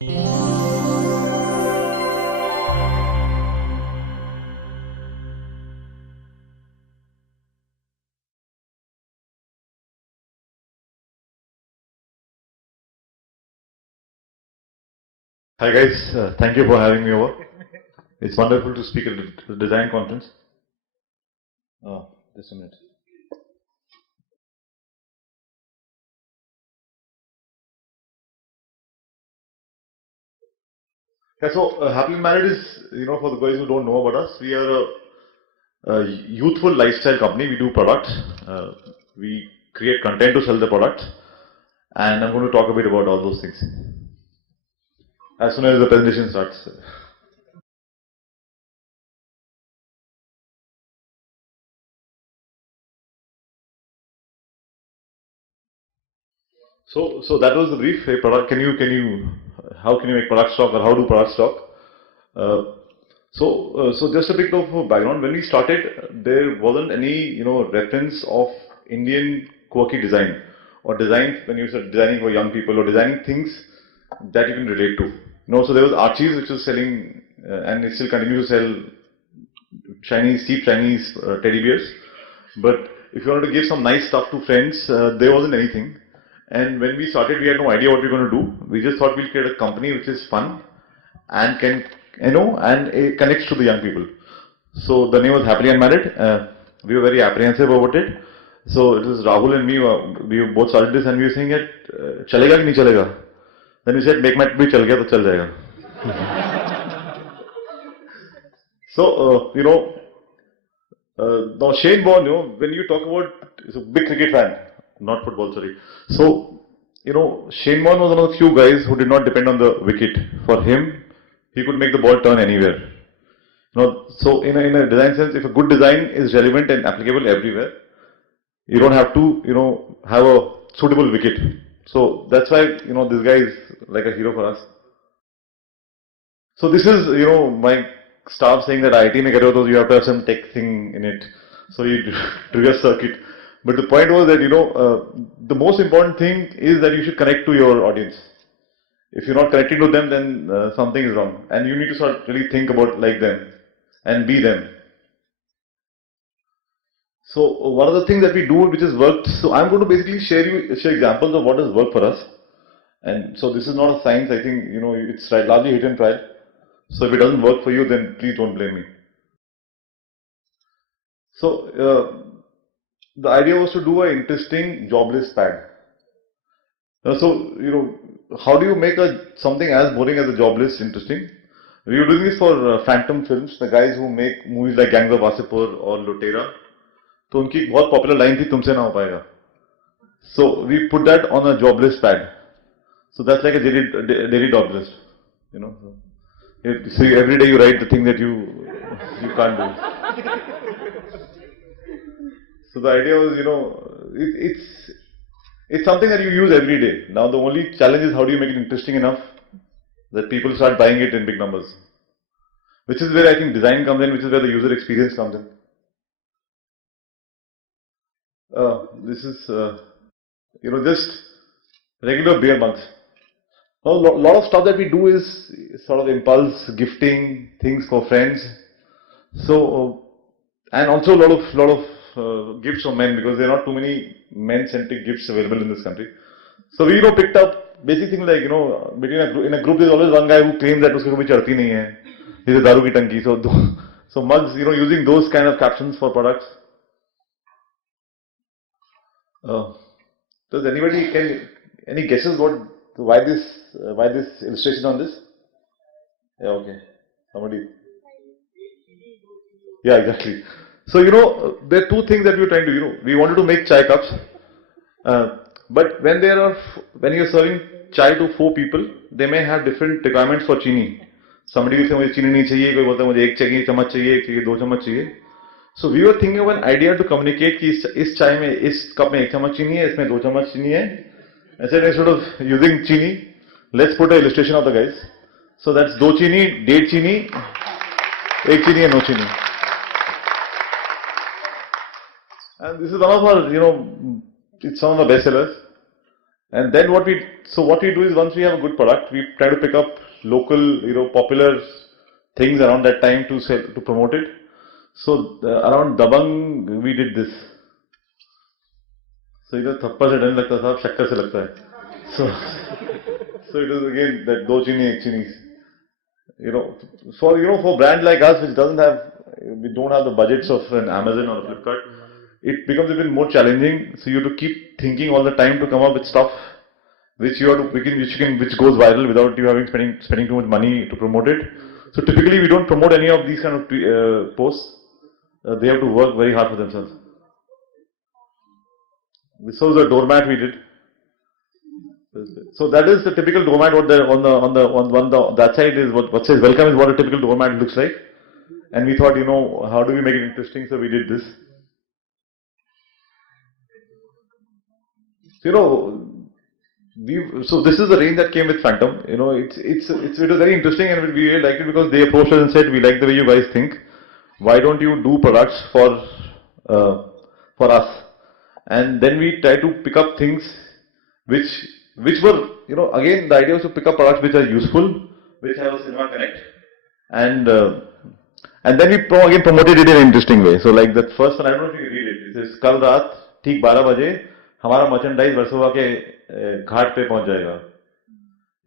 Hi guys, thank you for having me over. It's wonderful to speak at the design conference. Just a minute. Yeah, so Happily Married is, for the guys who don't know about us, we are a youthful lifestyle company. We do products. We create content to sell the product, and I'm going to talk a bit about all those things as soon as the presentation starts. So that was the brief. Hey, product. How can you make product stock, or how do product stock? Uh, so just a bit of background. When we started, there wasn't any, reference of Indian quirky design or design when you said designing for young people or designing things that you can relate to. So there was Archie's which was selling and it still continues to sell cheap Chinese teddy bears. But if you wanted to give some nice stuff to friends, there wasn't anything. And when we started, we had no idea what we were going to do. We just thought we'll create a company which is fun and it connects to the young people. So the name was Happily Unmarried. We were very apprehensive about it. So it was Rahul and me, we both started this and we were saying it, chalega ki nahi chalega? Then we said, make my bhi chal gaya to chal jayega. So, now Shane Warne, when you talk about, he's a big cricket fan, not football, sorry. So, Shane Warne was one of the few guys who did not depend on the wicket. For him, he could make the ball turn anywhere. So in a design sense, if a good design is relevant and applicable everywhere, you don't have to, have a suitable wicket. So that's why, this guy is like a hero for us. So this is, my staff saying that IT mein kar rahe ho, so you have to have some tech thing in it. So you trigger circuit. But the point was that, the most important thing is that you should connect to your audience. If you're not connecting to them, then something is wrong. And you need to sort of really think about like them and be them. So one of the things that we do which has worked, so I'm going to basically share examples of what has worked for us. And so this is not a science, I think, it's largely hit and try. So if it doesn't work for you, then please don't blame me. So the idea was to do an interesting jobless pad. So, how do you make something as boring as a jobless interesting? We were doing this for Phantom Films, the guys who make movies like Gangs of Wasseypur or Lotera. तो उनकी एक बहुत popular line थी तुमसे ना हो पाएगा. So we put that on a jobless pad. So that's like a daily job list, So every day you write the thing that you can't do. So the idea was, it's something that you use every day. Now the only challenge is how do you make it interesting enough that people start buying it in big numbers. Which is where I think design comes in, which is where the user experience comes in. This is, just regular beer mugs. Now, a lot of stuff that we do is sort of impulse gifting things for friends. So, and also a lot of gifts for men because there are not too many men-centric gifts available in this country. So we picked up basic things like in a group there's always one guy who claims that uske kabhi chadti nahi hai. He's a daru ki tanki. So mugs, using those kind of captions for products. Does anybody any guesses why this illustration on this? Yeah, okay. Somebody. Yeah, exactly. So there are two things that we're trying to do. We wanted to make chai cups, but when you're serving chai to 4 people, they may have different requirements for chini. Somebody will say मुझे चीनी नहीं चाहिए, कोई बोलता है मुझे 1 चम्मच चाहिए, 2 चम्मच चाहिए. So we were thinking of an idea to communicate कि इस चाय में इस कप में 1 चम्मच चीनी है, इसमें 2 चम्मच चीनी है. I said instead of using chini, let's put an illustration of the guys. So that's 2 chini, 1.5 chini, 1 chini and no chini. And this is one of our, it's one of the best sellers. And then what we do is once we have a good product, we try to pick up local, popular things around that time to sell, to promote it. So around Dabang, we did this. So थप्पड़ से डर लगता था, अब शक्कर से लगता है. So it was again that दो चीनी एक चीनी. For brand like us, which we don't have the budgets of an Amazon or a Flipkart, it becomes even more challenging. So you have to keep thinking all the time to come up with stuff which which goes viral without you spending too much money to promote it. So typically we don't promote any of these kind of posts. They have to work very hard for themselves. This was the doormat we did. So that is the typical doormat. That side is what says welcome is what a typical doormat looks like. And we thought, how do we make it interesting? So we did this. So this is the range that came with Phantom. It was very interesting, and we really liked it because they approached us and said, we like the way you guys think. Why don't you do products for us? And then we try to pick up things which were, again, the idea was to pick up products which are useful, which have a cinema connect, and then we again promoted it in an interesting way. So like the first one, I don't know if you can read it. It says, "Kal raat, ठीक 12 बजे हमारा merchandise Versova के घाट पे पहुंच जाएगा."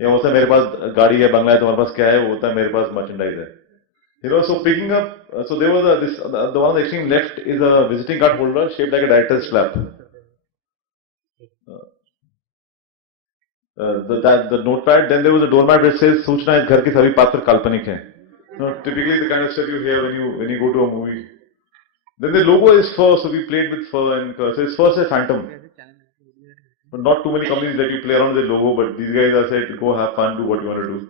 या होता है मेरे पास गाड़ी है, बंगला है, तुम्हारे पास क्या है? वो होता है मेरे पास merchandise है. So picking up, so there was the one on the extreme left is a visiting card holder shaped like a director's slab. The notepad. Then there was a doormat which says, "सूचना इस घर के सभी पात्र काल्पनिक हैं." Typically the kind of stuff you hear when you go to a movie. Then the logo is fur, so we played with fur and so it's first a Phantom. But not too many companies let you play around with the logo, but these guys are said, go have fun, do what you want to do.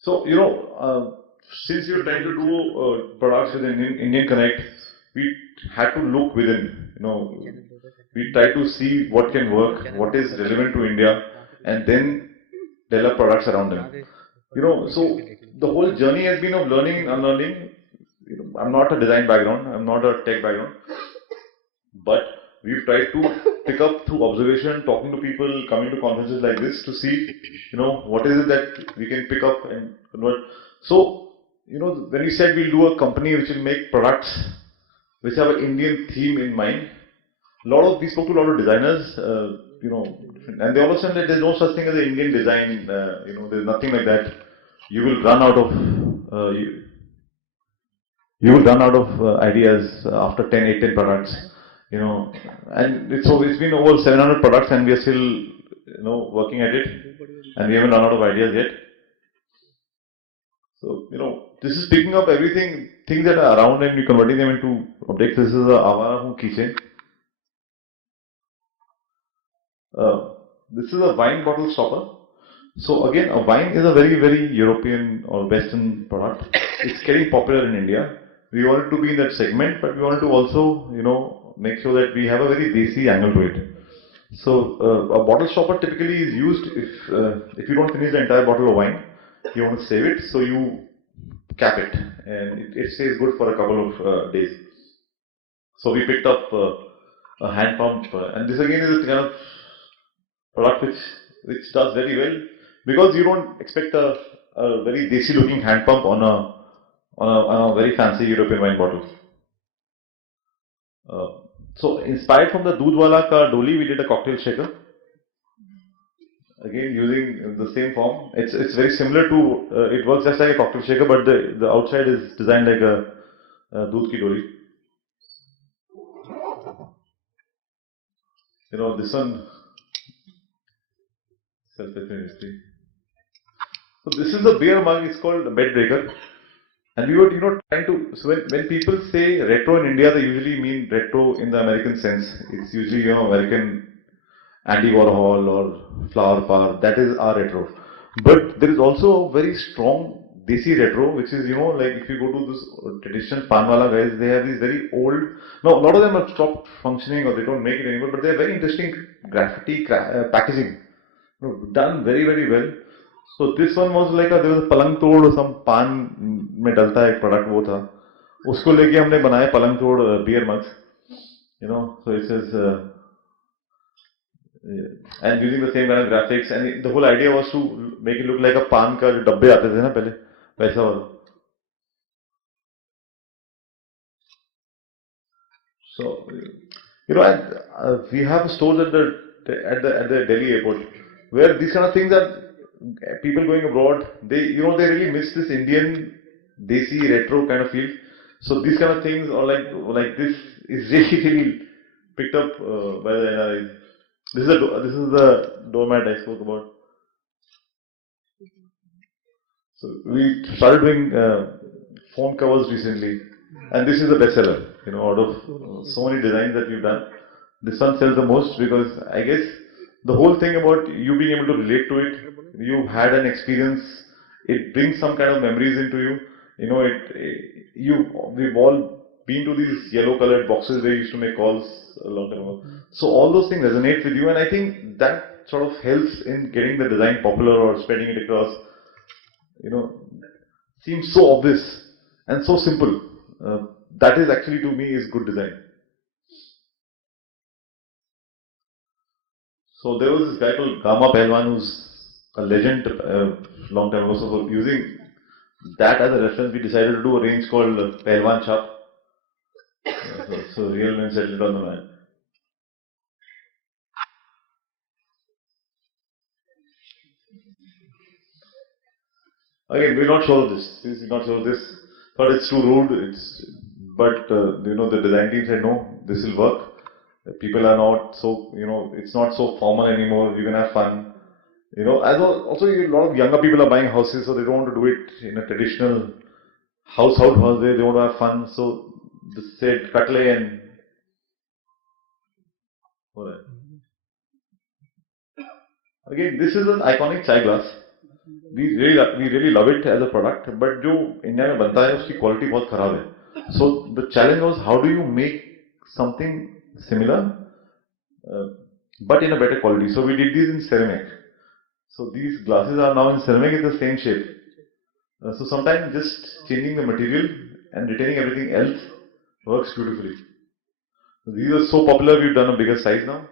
So, since you're trying to do products with Indian Connect, we had to look within, we try to see what can work, what is relevant to India, and then develop products around them. So the whole journey has been of learning and unlearning. I'm not a design background, I'm not a tech background, but we've tried to pick up through observation, talking to people, coming to conferences like this to see, what is it that we can pick up and convert. So, when we said we'll do a company which will make products which have an Indian theme in mind, we spoke to a lot of designers, and they all said that there's no such thing as an Indian design, there's nothing like that. You will run out of ideas after 10 products, and it's been over 700 products and we are still, working at it, and we haven't run out of ideas yet. So, this is picking up everything, things that are around and we're converting them into objects. This is a Avara keychain. This is a wine bottle stopper. So again, a wine is a very, very European or Western product. It's getting popular in India. We wanted to be in that segment, but we wanted to also, make sure that we have a very desi angle to it. So a bottle stopper typically is used if you don't finish the entire bottle of wine, you want to save it, so you cap it, and it stays good for a couple of days. So we picked up a hand pump, and this again is a kind of product which does very well, because you don't expect a very desi looking hand pump on a very fancy European wine bottle. So inspired from the Doodhwala ka doli, we did a cocktail shaker. Again, using the same form. It's very similar to, it works just like a cocktail shaker, but the outside is designed like a doodh ki doli. This one, self-explanatory history. So this is a beer mug, it's called a bed breaker. And we were, trying to, so when people say retro in India, they usually mean retro in the American sense. It's usually, American Andy Warhol or Flower Power, that is our retro. But there is also a very strong desi retro, which is, like if you go to this traditional Panwala guys, they have these very old, a lot of them have stopped functioning or they don't make it anymore, but they have very interesting graffiti packaging, done very, very well. So this one was like there was a palang tod or some pan में डलता है एक product वो था, उसको लेके हमने बनाए palang tod beer mugs. you know, so it says, and using the same kind of graphics, and the whole idea was to make it look like a pan ka jo dabbe aate the na pehle, वैसा वाला. So, you know, and, we have stores at the Delhi airport where these kind of things are people going abroad. They really miss this Indian desi retro kind of feel. So these kind of things are like this is really picked up by the NRIs. This is the doormat I spoke about. So we started doing phone covers recently, and this is the bestseller. You know, out of so many designs that we've done, this one sells the most because I guess the whole thing about you being able to relate to it, you had an experience, it brings some kind of memories into you. You know, we've all been to these yellow colored boxes where you used to make calls a long time ago. So all those things resonate with you, and I think that sort of helps in getting the design popular or spreading it across. You know, seems so obvious and so simple. That is actually to me is good design. So there was this guy called Gama Pehlwan who's a legend long time ago. So for using that as a reference, we decided to do a range called Pehlwan Chap. So real men settled on the man. Again, we're not sure of this. We're not sure of this. But it's too rude. But you know, the design team said no, this will work. People are not so, you know, it's not so formal anymore. You can have fun. You know, as also a lot of younger people are buying houses, so they don't want to do it in a traditional house way. They want to have fun. So they said Katle and alright. Again, this is an iconic chai glass. We really love it as a product, but जो India में बनता है उसकी quality बहुत खराब है. So the challenge was how do you make something similar, but in a better quality. So we did these in ceramic. So these glasses are now in ceramic in the same shape. So sometimes just changing the material and retaining everything else works beautifully. So these are so popular, we've done a bigger size now.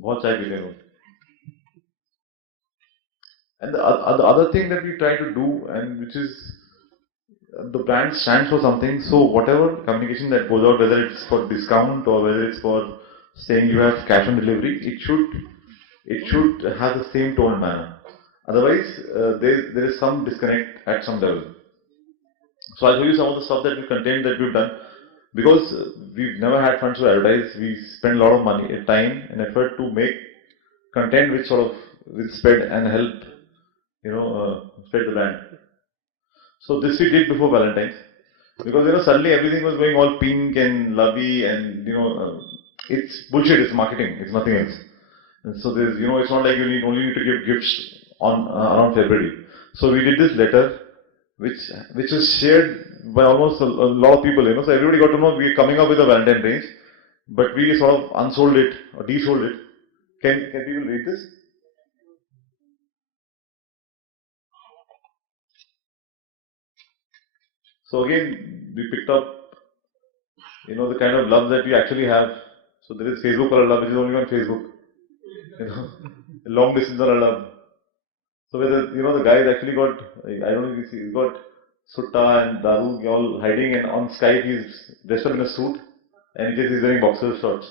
बहुत चाय पीते हैं. And the other thing that we try to do, and which is the brand stands for something. So whatever communication that goes out, whether it's for discount or whether it's for saying you have cash on delivery, it should have the same tone and manner. Otherwise, there is some disconnect at some level. So I'll show you some of the stuff that we've done. Because we've never had funds to advertise, we spend a lot of money, time and effort to make content which sort of will spread and help, you know, spread the brand. So this we did before Valentine's, because you know suddenly everything was going all pink and lovey, and you know it's bullshit. It's marketing. It's nothing else. And so there's, you know, it's not like you only need to give gifts on around February. So we did this letter, which was shared by almost a lot of people. You know, so everybody got to know we are coming up with a Valentine range, but we sort of unsold it or desold it. Can people read this? So again, we picked up, you know, the kind of love that we actually have. So there is Facebook or love, which is only on Facebook. You know, long distance or love. So whether, you know, the guy actually got, I don't know if you see, he's got Sutta and Daru all hiding, and on Skype he's dressed up in a suit, and he's wearing boxer shorts.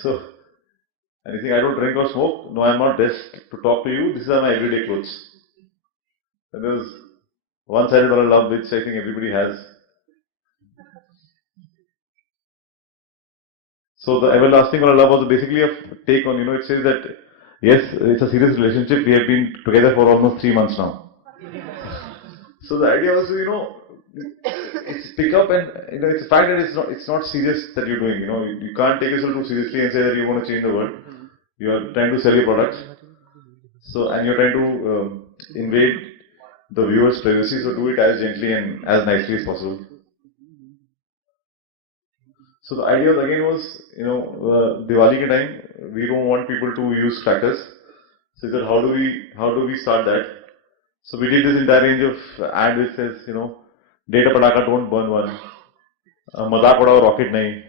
So, and you think I don't drink or smoke? No, I'm not dressed to talk to you. These are my everyday clothes. And there's one-sided or love, which I think everybody has. So the everlasting or love was basically a take on, you know, it says that yes, it's a serious relationship. We have been together for almost 3 months now. So the idea was, you know, it's pick up, and you know, it's the fact that it's not serious that you're doing. You know, you can't take yourself too seriously and say that you want to change the world. You are trying to sell your products. So, and you're trying to invade the viewer's privacy. So do it as gently and as nicely as possible. So the idea again was, you know, Diwali ke time, we don't want people to use crackers. So that how do we start that? So we did this entire range of ad which says, you know, data padaka, don't burn one. Mazak udao, rocket nahi.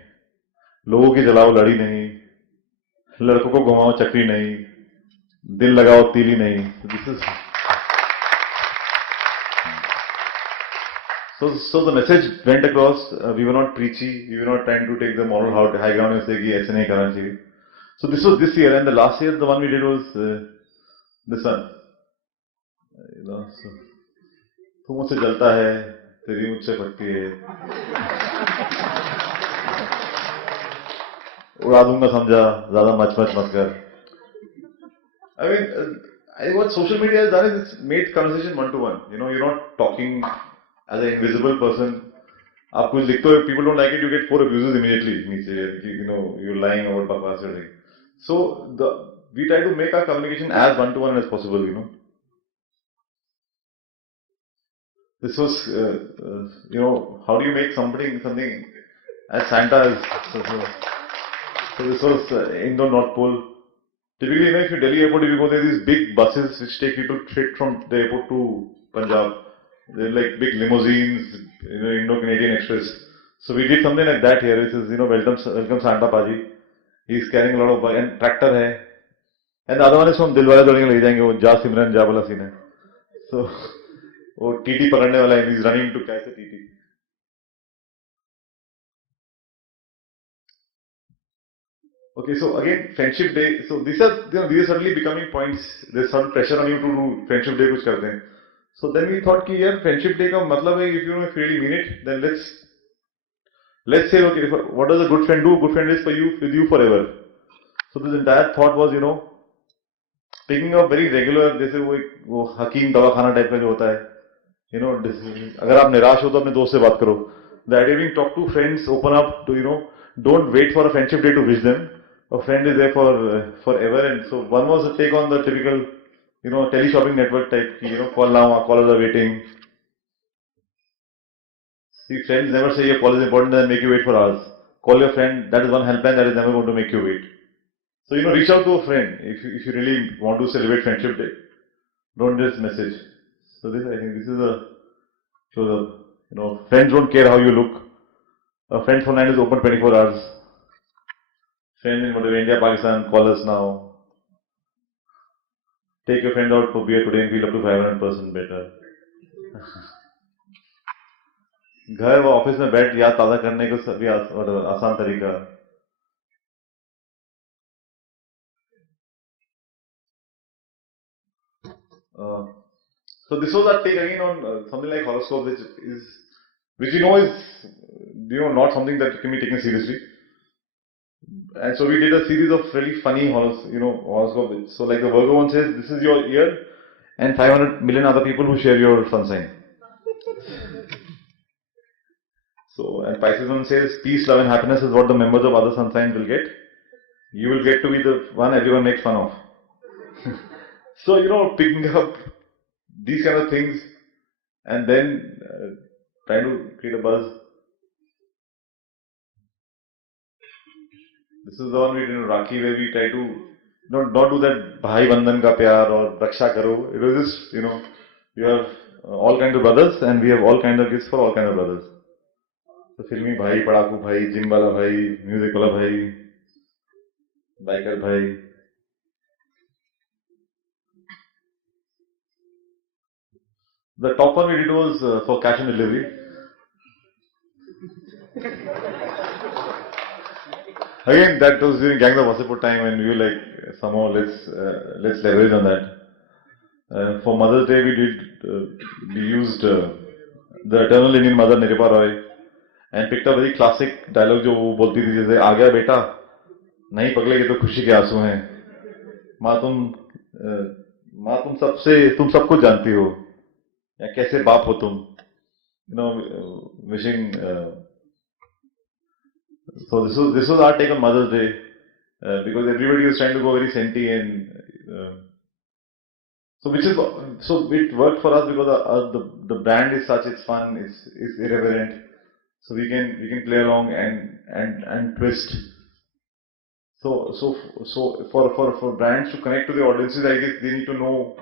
लोगों की जलाओ लड़ी नहीं, लड़कों को घुमाओ चक्री नहीं, दिल लगाओ तीली नहीं. This is so the message went across. We were not preachy. We were not trying to take the moral high ground and say कि ऐसे नहीं करना चाहिए. So this was this year, and the last year the one we did was this one. You know, so, तू मुझसे जलता है, तेरी मुझसे फटती है, उड़ा दूंगा समझा, ज़्यादा मच मत कर. I mean, what social media has done is it's made conversation one to one. You know, you're not talking as an invisible person. आप कुछ लिखते हो, people don't like it, you get 4 abuses immediately. नीचे, you know, you're lying about bakwas or something. So we try to make our communication as one to one as possible. You know, this was, you know, how do you make something as Santa as so this was Indore North Pole. Typically, you know, if you Delhi airport, if you go there, these big buses which take people straight from the airport to Punjab. They're like big limousines, you know, Indo-Canadian Express. So we did something like that here. It says, you know, welcome Santa Paji. He's carrying a lot of and tractor hai. And the other one is from Dilwale Dulhaniya le jayenge, wo Ja Simran Ja wala scene hai. So, wo TT pakadne wala hai, he's running to catch the TT. Okay, so again, Friendship Day. So these are, you know, these are suddenly becoming points. There's some pressure on you to do Friendship Day kuch karte hain. So then we thought कि यार Friendship Day का मतलब है, if you know, if you really mean it, then let's say, okay, what does a good friend do? A good friend is for you, with you forever. So this entire thought was, you know, picking up very regular, जैसे वो हकीम दवाखाना type का जो होता है, you know, अगर आप निराश हो तो अपने दोस्त से बात करो. The idea being, talk to friends, open up to, you know, don't wait for a Friendship Day to wish them. A friend is there for forever. And so one was a take on the typical, you know, tele-shopping network type, you know, call now, callers are waiting. See, friends never say your call is important and make you wait for hours. Call your friend, that is one helpline that is never going to make you wait. So, you know, reach out to a friend if you really want to celebrate Friendship Day. Don't just message. So this, I think this is so the, you know, friends don't care how you look. A friend phone line is open 24 hours. Friend in whatever, India, Pakistan, call us now. Take your friend out for beer today and feel up to 500% better. घर व office में बैठ याद ताज़ा करने को सभी आसान तरीका. So this was our take again on something like horoscope, which you know is, you know, not something that can be taken seriously. And so we did a series of really funny horoscope. So like the Virgo one says, this is your year, and 500 million other people who share your sun sign. So, and Pisces one says, peace, love and happiness is what the members of other sun signs will get. You will get to be the one everyone makes fun of. So, you know, picking up these kind of things and then trying to create a buzz. This is the one we did in Rakhi, where we try to not do that Bhai Bandhan ka pyar or Raksha karo. It was just, you know, you have all kinds of brothers and we have all kinds of gifts for all kinds of brothers. So filmy bhai, padaku bhai, gym wala bhai, music wala bhai, biker bhai. The top one we did was for cash and delivery. Again, that was during Gangs of Wasseypur time, and we were like, somehow let's leverage on that. For Mother's Day, we used the eternal Indian mother Nirupa Roy, and picked up very classic dialogue जो वो बोलती थी, जैसे आ गया बेटा, नहीं पगलेगी तो खुशी के आंसू हैं, माँ तुम सब कुछ जानती हो, या कैसे बाप हो तुम, you know, wishing. So this was our take on Mother's Day, because everybody was trying to go very senti, and so it worked for us because the brand is such, it's fun, it's irreverent, so we can play along and twist. So for brands to connect to the audiences, I guess they need to know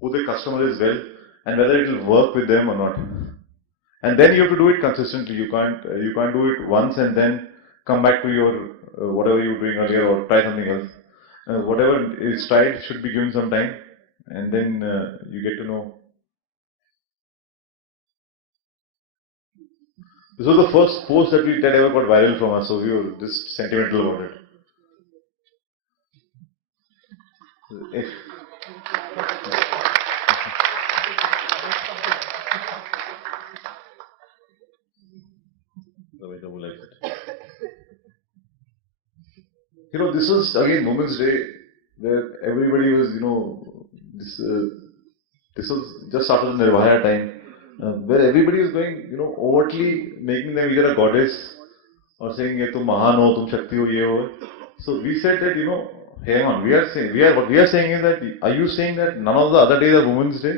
who the customer is well and whether it will work with them or not. And then you have to do it consistently. You can't do it once and then come back to your whatever you were doing earlier or try something else. Whatever is tried should be given some time, and then you get to know. This was the first post that ever got viral from us, so we were just sentimental about it. If, you know, this was again Women's Day, where everybody was, you know, this was just after the Nirvana time, where everybody was going, you know, overtly making them either a goddess or saying, "Ye tum mahan ho, tum shakti ho, ye ho." So we said that, you know, hey man, what we are saying is that, are you saying that none of the other days are Women's Day?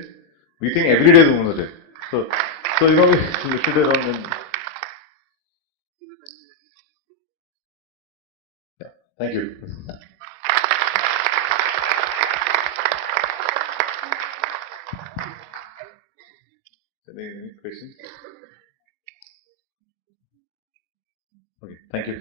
We think every day is Women's Day. So you know, we should have done. Yeah. Thank you. Any questions? Okay, thank you.